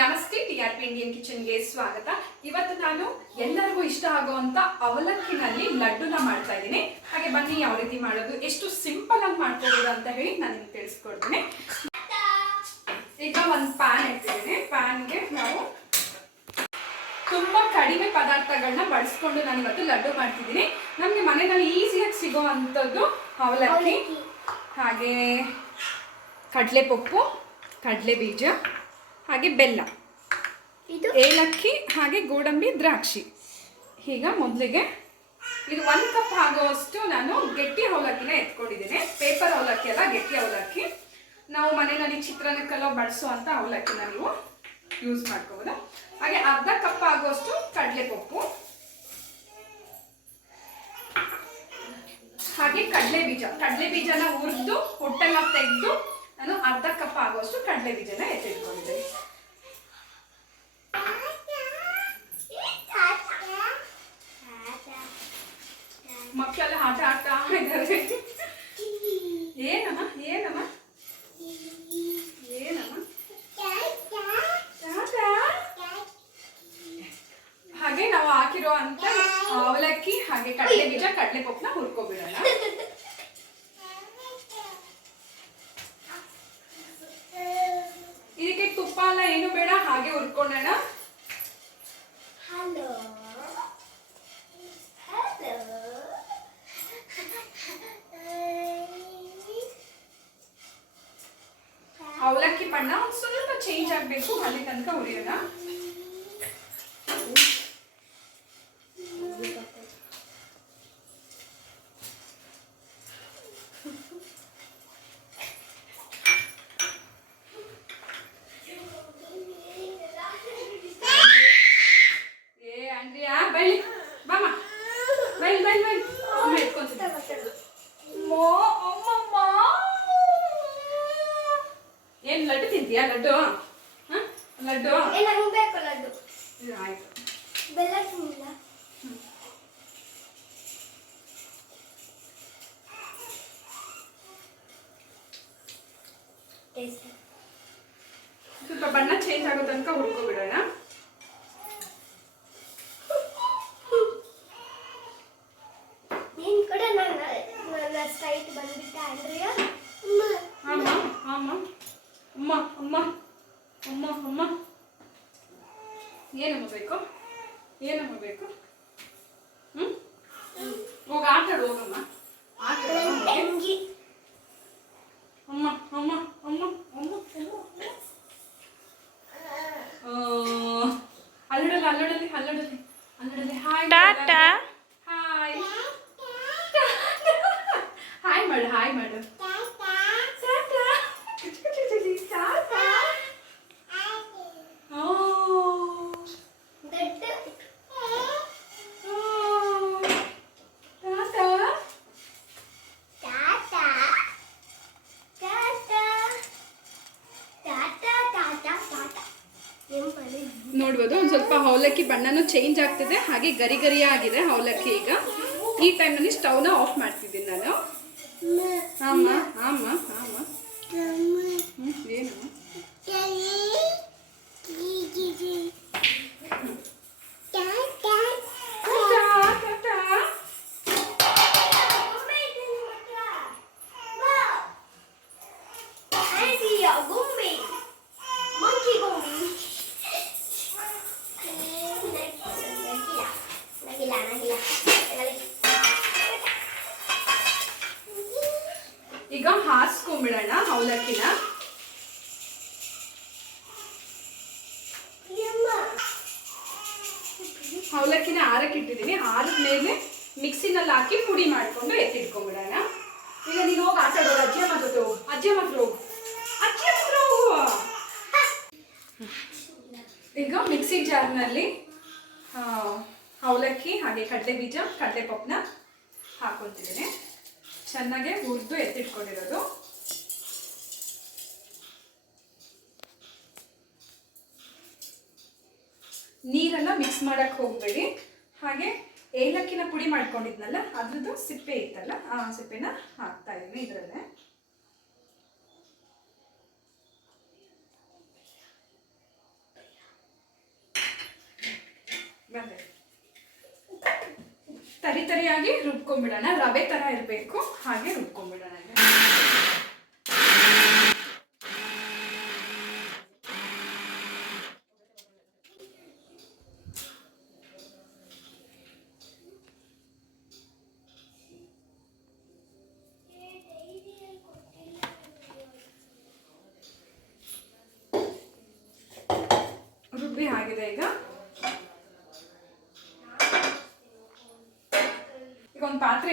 ನಮಸ್ತೆ T R P Indian ಕಿಚನ್ಗೆ ಸ್ವಾಗತ. ಇವತ್ತು ನಾನು ಎಲ್ಲರಿಗೂ ಇಷ್ಟ ಆಗುವಂತ ಅವಲಕ್ಕಿನಲ್ಲಿ ಲಡ್ಡುನ ಮಾಡ್ತಾ ಇದ್ದೀನಿ. ಹಾಗೆ ಬನ್ನಿ ಯಾವ ರೀತಿ ಮಾಡೋದು ಎಷ್ಟು ಸಿಂಪಲ್ ಆಗಿ ಮಾಡ್ಕೋಬೋದು ಅಂತ ಹೇಳಿ ನಾನು ನಿಮ್ಗೆ ತಿಳಿಸ್ಕೊಡ್ತೀನಿ. ಈಗ ಒಂದು ಪ್ಯಾನ್ ಇಟ್ಟಿದ್ದೀನಿ. ಪ್ಯಾನ್ಗೆ ನಾವು ತುಂಬಾ ಕಡಿಮೆ ಪದಾರ್ಥಗಳನ್ನ ಬಳಸ್ಕೊಂಡು ನಾನು ಇವತ್ತು ಲಡ್ಡು ಮಾಡ್ತಿದ್ದೀನಿ. ನಮಗೆ ಮನೆಯಲ್ಲಿ ಈಸಿಯಾಗಿ ಸಿಗೋ ಅಂಥದ್ದು ಅವಲಕ್ಕಿ. ಹಾಗೆ ಕಡಲೆಪಪ್ಪು ಕಡಲೆ ಬೀಜ ಹಾಗೆ ಬೆಲ್ಲ. ಇದು? ಏಲಕ್ಕಿ ಹಾಗೆ ಗೋಡಂಬಿ ದ್ರಾಕ್ಷಿ. ಈಗ ಮೊದಲಿಗೆ ಇದು ಒಂದು ಕಪ್ ಆಗುವಷ್ಟು ನಾನು ಗಟ್ಟಿ ಅವಲಕ್ಕಿನ ಎತ್ಕೊಂಡಿದ್ದೀನಿ. ಪೇಪರ್ ಅವಲಕ್ಕಿ ಅಲ್ಲ ಗಟ್ಟಿ ಅವಲಕ್ಕಿ. ನಾವು ಮನೆಯಲ್ಲಿ ಚಿತ್ರಾನ್ನಕ್ಕೆಲ್ಲ ಬಳಸುವಂಥ ಅವಲಕ್ಕಿನ ನೀವು ಯೂಸ್ ಮಾಡ್ಕೋಬೋದು. ಹಾಗೆ ಅರ್ಧ ಕಪ್ ಆಗುವಷ್ಟು ಕಡಲೆಪಪ್ಪು. ಹಾಗೆ ಕಡಲೆ ಬೀಜ ಕಡಲೆ ಬೀಜನ ಹುರಿದು ಹೊಟ್ಟೆಲ್ಲ ತೆಗೆದು ನಾನು ಅರ್ಧ ಕಪ್ ಆಗುವಷ್ಟು ಕಡಲೆ ಬೀಜನ ಎತ್ತಿಟ್ಕೊಂಡಿದ್ದೀನಿ ಮಕ್ಕಳೆಲ್ಲ ಆಟ ಆಡ್ತಾ ಇದ್ದಾರೆ ಏನಮ್ಮ ಏನಮ್ಮ ಏನಮ್ಮ ಟಾಟಾ. ಹಾಗೆ ನಾವು ಹಾಕಿರೋ ಅಂತ ಅವಲಕ್ಕಿ ಹಾಗೆ ಕಡಲೆ ಬೀಜ ಕಡಲೆ ಪಪ್ಪನ ಹುರ್ಕೊಬಿಡೋಣ ಇದಕ್ಕೆ ತುಪ್ಪ ಎಲ್ಲ ಏನು ಬೇಡ ಹಾಗೆ ಹುರ್ಕೊಳ್ಳೋಣ ಹಲೋ. ಅವಲಕ್ಕಿ ಬಣ್ಣ ಒಂದು ಸ್ವಲ್ಪ ಚೇಂಜ್ ಆಗಬೇಕು ಅಲ್ಲಿ ತನಕ ಹುರಿಯೋಣ ಏ ಆಂಡ್ರಿಯಾ ಬೈಲಿ ಬಾಮ ಬೈಲ್ ಬೈಲ್ ಬೈಲ್ ಅಮ್ಮ ಎತ್ಕೊಂತೀನಿ ಮೋ ಅಮ್ಮಮ್ಮ ಏನ್ ಲಡ್ಡು ತಿಂತೀಯಾ ಲಡ್ಡು ಹ? ಲಡ್ಡು ಏ ನಂಗೆ ಬೇಕು ಲಡ್ಡು ಇದು ಆಯ್ತು ಬೆಲ್ಲ ತಿನ್ನಿಲ್ಲ ಟೇಸ್ಟ್ ಸ್ವಲ್ಪ ಬಣ್ಣ ಚೇಂಜ್ ಆಗೋ ತನಕ ಹುರ್ಕೊಬಿಡೋಣ. ಅಲ್ಲಡಲಿ ಅಲ್ಲಡಲಿ ನೋಡ್ಬೋದು. ಒಂದು ಸ್ವಲ್ಪ ಅವಲಕ್ಕಿ ಬಣ್ಣನೂ ಚೇಂಜ್ ಆಗ್ತಿದೆ. ಹಾಗೆ ಗರಿ ಗರಿ ಆಗಿದೆ ಅವಲಕ್ಕಿ ಈಗ. ಈ ಟೈಮ್ನಲ್ಲಿ ಸ್ಟವ್ನ ಆಫ್ ಮಾಡ್ತಿದ್ದೀನಿ ನಾನು. ಆಮ್ಮ ಅಮ್ಮ ಅಮ್ಮ. ಈಗ ಹಾರಿಸ್ಕೊಂಬಿಡೋಣ ಅವಲಕ್ಕಿನ. ಅವಲಕ್ಕಿನ ಆರಕ್ಕೆ ಇಟ್ಟಿದ್ದೀನಿ. ಆರದ ಮೇಲೆ ಮಿಕ್ಸಿನಲ್ಲಿ ಹಾಕಿ ಪುಡಿ ಮಾಡಿಕೊಂಡು ಎತ್ತಿಟ್ಕೊಂಡ್ಬಿಡೋಣ ಈಗ ನೀನು ಹೋಗಿ ಆಟ ಆಡೋದು ಅಜ್ಜಿ ಮಾತ್ರ ಹೋಗು ಅಜ್ಜಿ ಮಾತ್ರ ಹೋಗು ಈಗ ಮಿಕ್ಸಿ ಜಾರ್ನಲ್ಲಿ ಅವಲಕ್ಕಿ, ಹಾಗೆ ಕಡಲೆ ಬೀಜ, ಕಡಲೆ ಪಪ್ಪನ ಹಾಕೊತಿದ್ದೀನಿ ಚೆನ್ನಾಗೆ ಹುರಿದು ಎತ್ತಿಟ್ಕೊಂಡಿರೋದು. ನೀರನ್ನ ಮಿಕ್ಸ್ ಮಾಡಕ್ಕೆ ಹೋಗಬೇಡಿ. ಹಾಗೆ ಏಲಕ್ಕಿನ ಪುಡಿ ಮಾಡ್ಕೊಂಡಿದ್ನಲ್ಲ, ಅದ್ರದ್ದು ಸಿಪ್ಪೆ ಇತ್ತಲ್ಲ, ಆ ಸಿಪ್ಪೆನ ಹಾಕ್ತಾ ಇದ್ದೀನಿ ಇದರಲ್ಲೇ. ತರಿ ತರಿಯಾಗಿ ರುಬ್ಕೊಂಡ್ಬಿಡೋಣ. ರವೆ ಥರ ಇರಬೇಕು. ಹಾಗೆ ರುಬ್ಕೊಂಡ್ಬಿಡೋಣ. ರುಬ್ಬಿ ಆಗಿದೆ ಈಗ.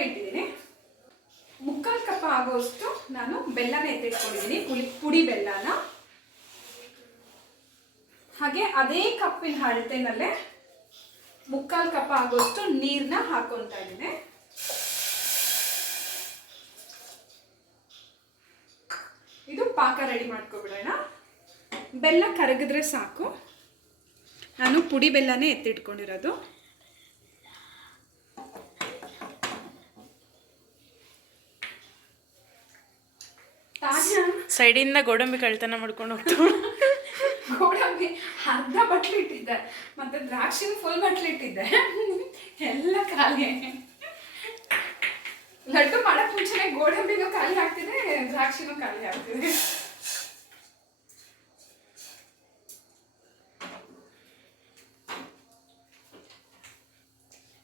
ಇಟ್ಟಿದ್ದೀನಿ. ಮುಕ್ಕಾಲು ಕಪ್ಪ ಆಗೋಷ್ಟು ನಾನು ಬೆಲ್ಲನ ಎತ್ತಿಟ್ಕೊಂಡಿದ್ದೀನಿ, ಪುಳಿ ಪುಡಿ ಬೆಲ್ಲನ. ಹಾಗೆ ಅದೇ ಕಪ್ಪಿನ ಅಳತೆನಲ್ಲೇ ಮುಕ್ಕಾಲು ಕಪ್ಪ ಆಗೋಷ್ಟು ನೀರನ್ನ ಹಾಕೊತಾ ಇದ್ದೀನಿ. ಇದು ಪಾಕ ರೆಡಿ ಮಾಡ್ಕೊಬಿಡೋಣ. ಬೆಲ್ಲ ಕರಗಿದ್ರೆ ಸಾಕು. ನಾನು ಪುಡಿ ಬೆಲ್ಲನೇ ಎತ್ತಿಟ್ಕೊಂಡಿರೋದು. ಸೈಡಿಂದ ಗೋಡಂಬಿ ಕಳ್ತನ ಮಾಡ್ಕೊಂಡು ಹೋಗ್ತಾವ ಗೋಡಂಬಿ ಅರ್ಧ ಬಟ್ಲು ಇಟ್ಟಿದ್ದೆ, ಮತ್ತೆ ದ್ರಾಕ್ಷಿ ಫುಲ್ ಬಟ್ಲು ಇಟ್ಟಿದ್ದೆ. ಎಲ್ಲ ಖಾಲಿ. ಲಡ್ಡು ಮಾಡಕ್ ಮುಂಚೆನೆ ಗೋಡಂಬಿನೂ ಖಾಲಿ ಆಗ್ತಿದೆ, ದ್ರಾಕ್ಷಿನೂ ಖಾಲಿ ಆಗ್ತಿದೆ.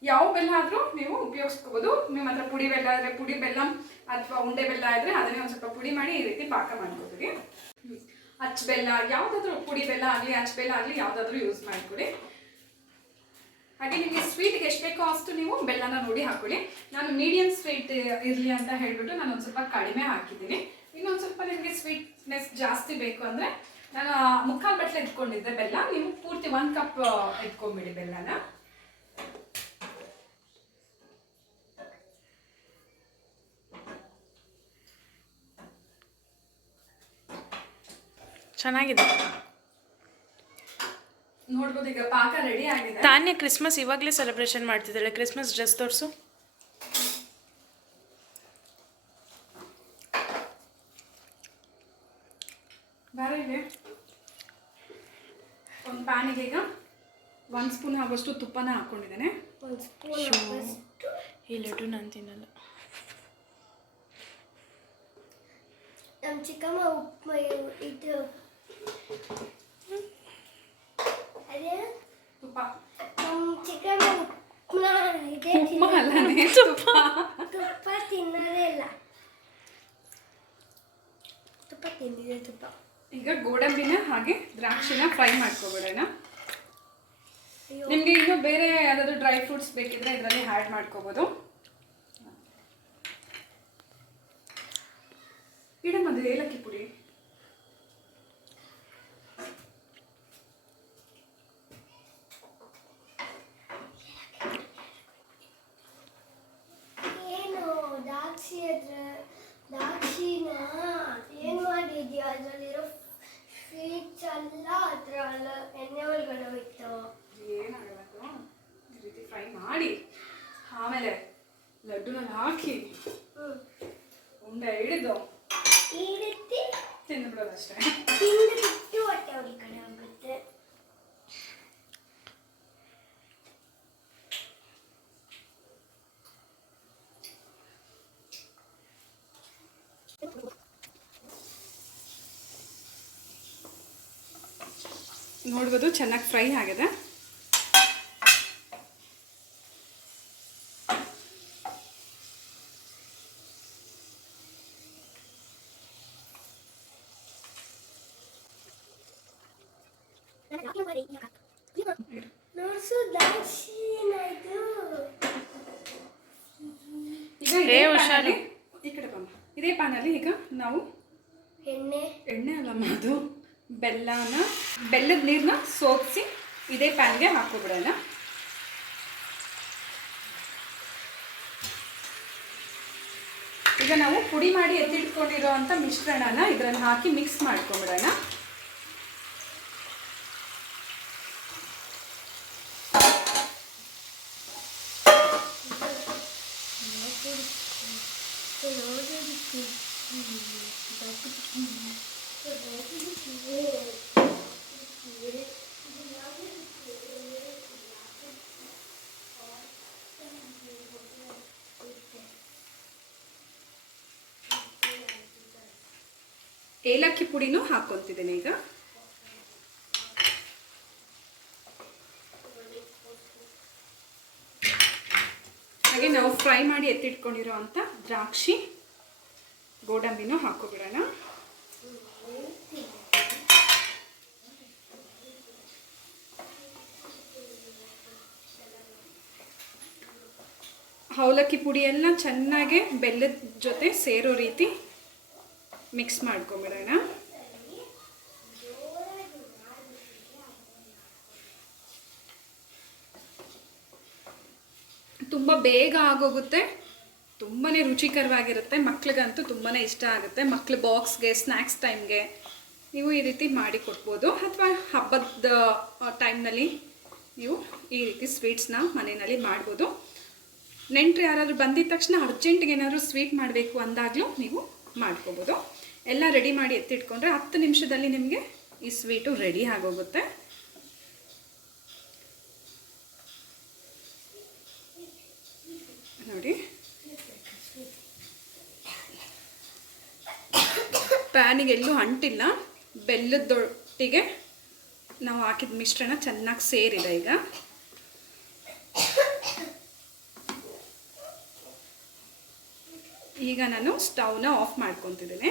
ಯಾವ ಬೆಲ್ಲ ಆದ್ರೂ ನೀವು ಉಪಯೋಗಿಸ್ಕೋಬಹುದು ನಿಮ್ಮ ಹತ್ರ ಪುಡಿ ಬೆಲ್ಲ ಆದ್ರೆ ಪುಡಿ ಬೆಲ್ಲ ಅಥವಾ ಉಂಡೆ ಬೆಲ್ಲ ಇದ್ರೆ ಅದನ್ನೇ ಒಂದು ಸ್ವಲ್ಪ ಪುಡಿ ಮಾಡಿ ಈ ರೀತಿ ಪಾಕ ಮಾಡ್ಕೊತೀವಿ ಅಚ್ಚ ಬೆಲ್ಲ, ಯಾವುದಾದ್ರೂ ಪುಡಿ ಬೆಲ್ಲ ಆಗಲಿ, ಅಚ್ಚ ಬೆಲ್ಲ ಆಗಲಿ ಯಾವುದಾದ್ರೂ ಯೂಸ್ ಮಾಡ್ಕೊಳ್ಳಿ ಹಾಗೆ ನಿಮಗೆ ಸ್ವೀಟ್ಗೆ ಎಷ್ಟು ಬೇಕೋ ಅಷ್ಟು ನೀವು ಬೆಲ್ಲನ ನೋಡಿ ಹಾಕೊಳ್ಳಿ. ನಾನು ಮೀಡಿಯಂ ಸ್ವೀಟ್ ಇರಲಿ ಅಂತ ಹೇಳಿಬಿಟ್ಟು ನಾನು ಒಂದು ಸ್ವಲ್ಪ ಕಡಿಮೆ ಹಾಕಿದ್ದೀನಿ. ಇನ್ನೊಂದು ಸ್ವಲ್ಪ ನಿಮಗೆ ಸ್ವೀಟ್ನೆಸ್ ಜಾಸ್ತಿ ಬೇಕು ಅಂದರೆ, ನಾನು ಮುಕ್ಕಾಲು ಬಟ್ಲೆ ಎತ್ಕೊಂಡಿದ್ದೆ ಬೆಲ್ಲ. ನೀವು ಪೂರ್ತಿ ಒನ್ ಕಪ್ ಎತ್ಕೊಂಬಿಡಿ ಬೆಲ್ಲನ. ಚೆನ್ನಾಗಿದೆ. ನೋಡ್ಬೋದು ಈಗ ಪಾಕ ರೆಡಿ ಆಗಿದೆ. ತಾನ್ಯ ಕ್ರಿಸ್ಮಸ್ ಇವಾಗಲೇ ಸೆಲೆಬ್ರೇಷನ್ ಮಾಡ್ತಿದ್ದಾಳೆ. ಕ್ರಿಸ್ಮಸ್ ಡ್ರೆಸ್ ತೋರಿಸು. ಬೇರೆ ಇದೆ. ಒಂದು ಪ್ಯಾನಿಗೆ ಈಗ ಒಂದು ಸ್ಪೂನ್ ಆಗೋಷ್ಟು ತುಪ್ಪನ ಹಾಕ್ಕೊಂಡಿದ್ದೇನೆ ಈ ಲಡ್ಡು ನಾನು ತಿನ್ನಲ್ಲ. ನಮ್ಮ ಚಿಕ್ಕಮ್ಮ ಉಪ್ಪು ಇದು ತುಪ್ಪ. ಚಿಕನ್ ಉಪ್ಮಾ ಅಲ್ಲನೇ ತುಪ್ಪ. ತುಪ್ಪ ತಿನ್ನೋದೇ ಇಲ್ಲ. ತುಪ್ಪ ತಿಂದಿದೆ ತುಪ್ಪ. ಈಗ ಗೋಡಂಬಿನ ಹಾಗೆ ದ್ರಾಕ್ಷಿನ ಫ್ರೈ ಮಾಡ್ಕೊಬಿಡೋಣ. ನಿಮಗೆ ಇನ್ನು ಬೇರೆ ಯಾವ್ದಾದ್ರು ಡ್ರೈ ಫ್ರೂಟ್ಸ್ ಬೇಕಿದ್ರೆ ಇದರಲ್ಲಿ ಆ್ಯಡ್ ಮಾಡ್ಕೋಬೋದು. ಇಡಮ್ಮ ಅದು ಏಲಕ್ಕಿ ಪುಡಿ ಏನು ದಾಕ್ಷಿ ಅದ್ರ ದಾಕ್ಷಿನ ಏನು ಮಾಡಿದ್ಯಾ ಅದರಲ್ಲಿರೋ ಸ್ವೀಟ್ಸ್ ಎಲ್ಲ ಅದ್ರ ಎಣ್ಣೆ ಒಳಗಡೆ ಹೋಯ್ತು ಏನಾಗಲ್ಲ ಅದು. ಈ ರೀತಿ ಫ್ರೈ ಮಾಡಿ ಆಮೇಲೆ ಲಡ್ಡುನಲ್ಲಿ ಹಾಕಿ ಹ್ಞೂ ಉಂಡೆ ಹಿಡಿದು ಈ ರೀತಿ ತಿಂದ್ಬಿಡೋದಷ್ಟೇ ತಿಂದು ಬಿಟ್ಟು ಹೊಟ್ಟೆ ಒಳಗಡೆ ಹೋಗುತ್ತೆ ನೋಡ್ಬೋದು ಚೆನ್ನಾಗಿ ಫ್ರೈ ಆಗಿದೆ. ಈ ಕಡೆ ಬಮ್ಮ ಇದೇ ಪ್ಯಾನಲ್ಲಿ ಈಗ ನಾವು ಎಣ್ಣೆ. ಎಣ್ಣೆ ಅಲ್ಲಮ್ಮ ಅದು. ಬೆಲ್ಲನ ಬೆಲ್ಲದ ನೀರನ್ನ ಸೋಕ್ಸಿ ಇದೇ ಪ್ಯಾನ್ಗೆ ಹಾಕೋಬಿಡೋಣ ಈಗ ನಾವು ಪುಡಿ ಮಾಡಿ ಎತ್ತಿಟ್ಕೊಂಡಿರೋ ಅಂಥ ಮಿಶ್ರಣನ ಇದರಲ್ಲಿ ಹಾಕಿ ಮಿಕ್ಸ್ ಮಾಡ್ಕೊಂಬಿಡೋಣ Thank you. ಏಲಕ್ಕಿ ಪುಡಿನೂ ಹಾಕ್ಕೊತಿದ್ದೀನಿ ಈಗ. ಹಾಗೆ ನಾವು ಫ್ರೈ ಮಾಡಿ ಎತ್ತಿಟ್ಕೊಂಡಿರೋ ಅಂಥ ದ್ರಾಕ್ಷಿ ಗೋಡಂಬಿನೂ ಹಾಕೋಬಿಡೋಣ ಅವಲಕ್ಕಿ ಪುಡಿ ಎಲ್ಲ ಚೆನ್ನಾಗಿ ಬೆಲ್ಲದ ಜೊತೆ ಸೇರೋ ರೀತಿ ಮಿಕ್ಸ್ ಮಾಡ್ಕೊಂಬಿಡೋಣ ತುಂಬ ಬೇಗ ಆಗೋಗುತ್ತೆ. ತುಂಬಾ ರುಚಿಕರವಾಗಿರುತ್ತೆ. ಮಕ್ಳಿಗಂತೂ ತುಂಬಾ ಇಷ್ಟ ಆಗುತ್ತೆ. ಮಕ್ಳು ಬಾಕ್ಸ್ಗೆ ಸ್ನ್ಯಾಕ್ಸ್ ಟೈಮ್ಗೆ ನೀವು ಈ ರೀತಿ ಮಾಡಿ ಕೊಡ್ಬೋದು. ಅಥವಾ ಹಬ್ಬದ ಟೈಮ್ನಲ್ಲಿ ನೀವು ಈ ರೀತಿ ಸ್ವೀಟ್ಸ್ನ ಮನೆಯಲ್ಲಿ ಮಾಡ್ಬೋದು. ನೆಂಟರು ಯಾರಾದರೂ ಬಂದಿದ ತಕ್ಷಣ ಅರ್ಜೆಂಟ್ಗೆ ಏನಾದರೂ ಸ್ವೀಟ್ ಮಾಡಬೇಕು ಅಂದಾಗಲೂ ನೀವು ಮಾಡ್ಕೋಬೋದು. ಎಲ್ಲ ರೆಡಿ ಮಾಡಿ ಎತ್ತಿಟ್ಕೊಂಡ್ರೆ ಹತ್ತು ನಿಮಿಷದಲ್ಲಿ ನಿಮಗೆ ಈ ಸ್ವೀಟು ರೆಡಿ ಆಗೋಗುತ್ತೆ. ನೋಡಿ. ಪ್ಯಾನಿಗೆ ಎಲ್ಲೂ ಅಂಟಿಲ್ಲ. ಬೆಲ್ಲದೊಟ್ಟಿಗೆ ನಾವು ಹಾಕಿದ ಮಿಶ್ರಣ ಚೆನ್ನಾಗಿ ಸೇರಿದೆ ಈಗ. ಈಗ ನಾನು ಸ್ಟವ್ನ ಆಫ್ ಮಾಡ್ಕೊತಿದ್ದೀನಿ.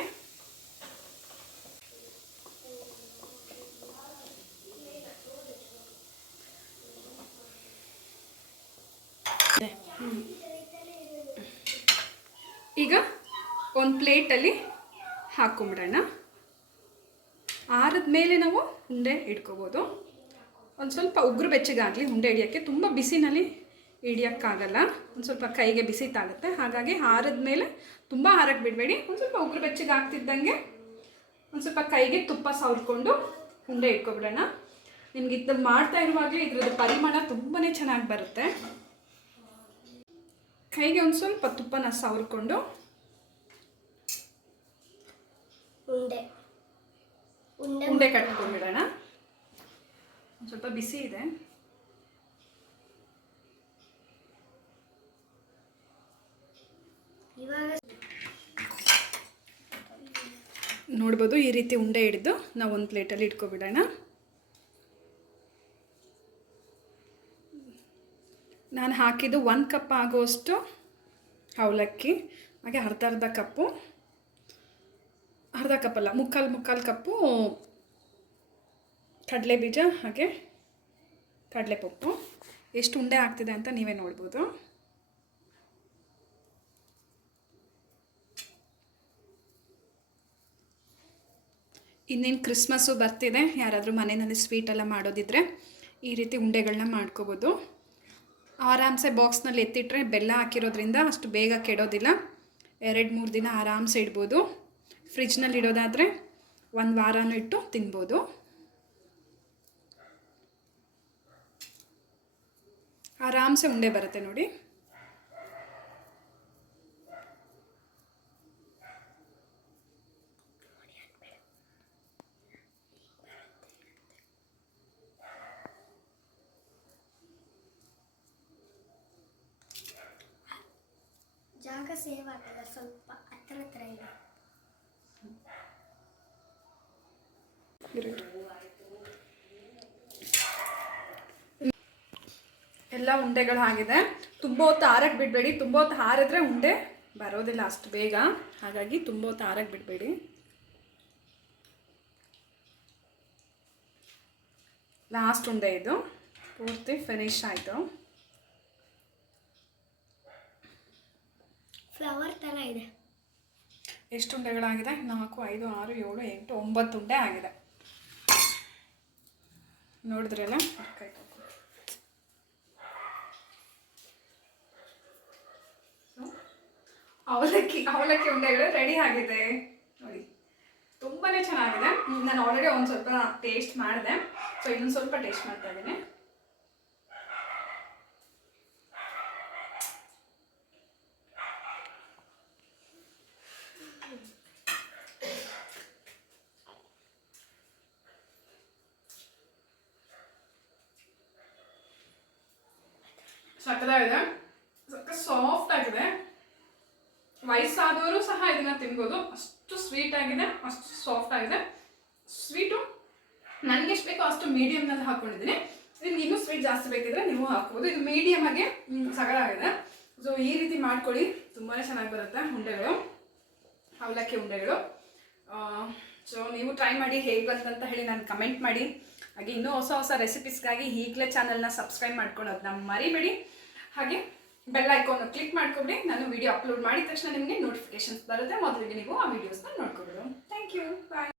ಈಗ ಒಂದು ಪ್ಲೇಟಲ್ಲಿ ಹಾಕೊಂಬಿಡೋಣ. ಆರದ ಮೇಲೆ ನಾವು ಉಂಡೆ ಇಟ್ಕೋಬೋದು. ಒಂದು ಸ್ವಲ್ಪ ಉಗುರು ಬೆಚ್ಚಗಾಗಲಿ, ಉಂಡೆ ಹಿಡಿಯೋಕ್ಕೆ. ತುಂಬ ಬಿಸಿನಲ್ಲಿ ಹಿಡಿಯೋಕ್ಕಾಗಲ್ಲ. ಒಂದು ಸ್ವಲ್ಪ ಕೈಗೆ ಬಿಸಿ ತಾಗುತ್ತೆ. ಹಾಗಾಗಿ ಆರದ ಮೇಲೆ ತುಂಬ ಹಾರಕ್ಕೆ ಬಿಡಬೇಡಿ. ಒಂದು ಸ್ವಲ್ಪ ಉಗುರು ಬೆಚ್ಚಗೆ ಆಗ್ತಿದ್ದಂಗೆ ಒಂದು ಸ್ವಲ್ಪ ಕೈಗೆ ತುಪ್ಪ ಸವರ್ಕೊಂಡು ಉಂಡೆ ಇಟ್ಕೊಬಿಡೋಣ. ನಿಮ್ಗೆ ಇದು ಮಾಡ್ತಾ ಇರುವಾಗಲೇ ಇದ್ರದ್ದು ಪರಿಮಾಣ ತುಂಬಾ ಚೆನ್ನಾಗಿ ಬರುತ್ತೆ. ಕೈಗೆ ಒಂದು ಸ್ವಲ್ಪ ತುಪ್ಪನ ಸವರ್ಕೊಂಡು ಉಂಡೆ. ಉಂಡೆ ಕಟ್ಕೊಂಡ್ಬಿಡೋಣ. ಒಂದು ಸ್ವಲ್ಪ ಬಿಸಿ ಇದೆ. ನೋಡ್ಬೋದು ಈ ರೀತಿ ಉಂಡೆ ಹಿಡಿದು ನಾವು ಒಂದು ಪ್ಲೇಟಲ್ಲಿ ಇಟ್ಕೊಬಿಡೋಣ. ನಾನು ಹಾಕಿದ್ದು ಒಂದು ಕಪ್ ಆಗೋಷ್ಟು ಅವಲಕ್ಕಿ, ಹಾಗೆ ಅರ್ಧ ಅರ್ಧ ಕಪ್ಪು, ಅರ್ಧ ಕಪ್ಪಲ್ಲ, ಮುಕ್ಕಾಲು ಮುಕ್ಕಾಲು ಕಪ್ಪು ಕಡಲೆ ಬೀಜ ಹಾಗೆ ಕಡಲೆಪಪ್ಪು. ಎಷ್ಟು ಉಂಡೆ ಆಗ್ತಿದೆ ಅಂತ ನೀವೇ ನೋಡ್ಬೋದು. ಇನ್ನೇನು ಕ್ರಿಸ್ಮಸ್ಸು ಬರ್ತಿದೆ, ಯಾರಾದರೂ ಮನೆಯಲ್ಲಿ ಸ್ವೀಟ್ ಎಲ್ಲ ಮಾಡೋದಿದ್ರೆ ಈ ರೀತಿ ಉಂಡೆಗಳನ್ನ ಮಾಡ್ಕೋಬೋದು. ಆರಾಮ್ಸೆ ಬಾಕ್ಸ್ನಲ್ಲಿ ಎತ್ತಿಟ್ರೆ ಬೆಲ್ಲ ಹಾಕಿರೋದ್ರಿಂದ ಅಷ್ಟು ಬೇಗ ಕೆಡೋದಿಲ್ಲ. ಎರಡು, ಮೂರು ದಿನ ಆರಾಮ್ಸೆ ಇಡ್ಬೋದು. ಫ್ರಿಜ್ನಲ್ಲಿ ಇಡೋದಾದರೆ ಒಂದು ವಾರನೂ ಇಟ್ಟು ತಿನ್ಬೋದು. ಆರಾಮ್ಸೆ ಉಂಡೆ ಬರುತ್ತೆ ನೋಡಿ. ಸೇವ್ ಆಗಲ್ಲ ಸ್ವಲ್ಪ ಹತ್ರ ಹತ್ರ ಇದೆ. ಎಲ್ಲ ಉಂಡೆಗಳು ಆಗಿದೆ. ತುಂಬ ಹೊತ್ತು ಹಾರಕ್ಕೆ ಬಿಡಬೇಡಿ. ತುಂಬ ಹೊತ್ತು ಹಾರಿದ್ರೆ ಉಂಡೆ ಬರೋದಿಲ್ಲ ಅಷ್ಟು ಬೇಗ. ಹಾಗಾಗಿ ತುಂಬ ಹೊತ್ತು ಹಾರಕ್ಕೆ ಬಿಡಬೇಡಿ. ಲಾಸ್ಟ್ ಉಂಡೆ ಇದು. ಪೂರ್ತಿ ಫಿನಿಶ್ ಆಯಿತು. ಥರ ಇದೆ. ಎಷ್ಟು ಉಂಡೆಗಳಾಗಿದೆ ನಾಲ್ಕು, ಐದು, ಆರು, ಏಳು, ಎಂಟು, ಒಂಬತ್ತು ಉಂಡೆ ಆಗಿದೆ. ನೋಡಿದ್ರಲ್ಲ ಅವಲಕ್ಕಿ ಅವಲಕ್ಕಿ ಉಂಡೆಗಳು ರೆಡಿ ಆಗಿದೆ. ನೋಡಿ, ತುಂಬಾನೇ ಚೆನ್ನಾಗಿದೆ. ನಾನು ಆಲ್ರೆಡಿ ಒಂದು ಸ್ವಲ್ಪ ಟೇಸ್ಟ್ ಮಾಡಿದೆ. ಸೊ ಇನ್ನೊಂದು ಸ್ವಲ್ಪ ಟೇಸ್ಟ್ ಮಾಡ್ತಾ ಇದ್ದೀನಿ. ಸಕ್ಕದಾಗಿದೆ ಇದೆ ಸಾಫ್ಟ್ ಆಗಿದೆ. ವಯಸ್ಸಾದವರು ಸಹ ಇದನ್ನ ತಿನ್ಬೋದು. ಅಷ್ಟು ಸ್ವೀಟ್ ಆಗಿದೆ, ಅಷ್ಟು ಸಾಫ್ಟ್ ಆಗಿದೆ. ಸ್ವೀಟು ನನಗೆ ಎಷ್ಟು ಬೇಕೋ ಅಷ್ಟು ಮೀಡಿಯಮ್ನಲ್ಲಿ ಹಾಕೊಂಡಿದ್ದೀನಿ. ನಿಮ್ಗೆ ಇನ್ನೂ ಸ್ವೀಟ್ ಜಾಸ್ತಿ ಬೇಕಿದ್ರೆ ನೀವು ಹಾಕ್ಬೋದು. ಇದು ಮೀಡಿಯಮ್ ಆಗಿ ಸಗಲಾಗಿದೆ ಸೊ ಈ ರೀತಿ ಮಾಡ್ಕೊಳ್ಳಿ. ತುಂಬಾ ಚೆನ್ನಾಗಿ ಬರುತ್ತೆ ಉಂಡೆಗಳು. ಅವಲಕ್ಕಿ ಉಂಡೆಗಳು. ಸೊ ನೀವು ಟ್ರೈ ಮಾಡಿ ಹೇಗೆ ಅಂತ ಹೇಳಿ ನಾನು ಕಮೆಂಟ್ ಮಾಡಿ. ಹಾಗೆ ಇನ್ನೂ ಹೊಸ ಹೊಸ ರೆಸಿಪೀಸ್ಗಾಗಿ ಈಗಲೇ ಚಾನಲ್ನ ಸಬ್ಸ್ಕ್ರೈಬ್ ಮಾಡ್ಕೊಳ್ಳೋದನ್ನ ಮರಿಬೇಡಿ. ಹಾಗೆ ಬೆಲ್ ಐಕಾನ್ ಕ್ಲಿಕ್ ಮಾಡ್ಕೊಬಿಡಿ ನಾನು ವಿಡಿಯೋ ಅಪ್ಲೋಡ್ ಮಾಡಿದ ತಕ್ಷಣ ನಿಮಗೆ ನೋಟಿಫಿಕೇಶನ್ಸ್ ಬರುತ್ತೆ. ಮೊದಲಿಗೆ ನೀವು ಆ ವಿಡಿಯೋಸ್ನ ನೋಡ್ಕೊಬೋದು. Thank you bye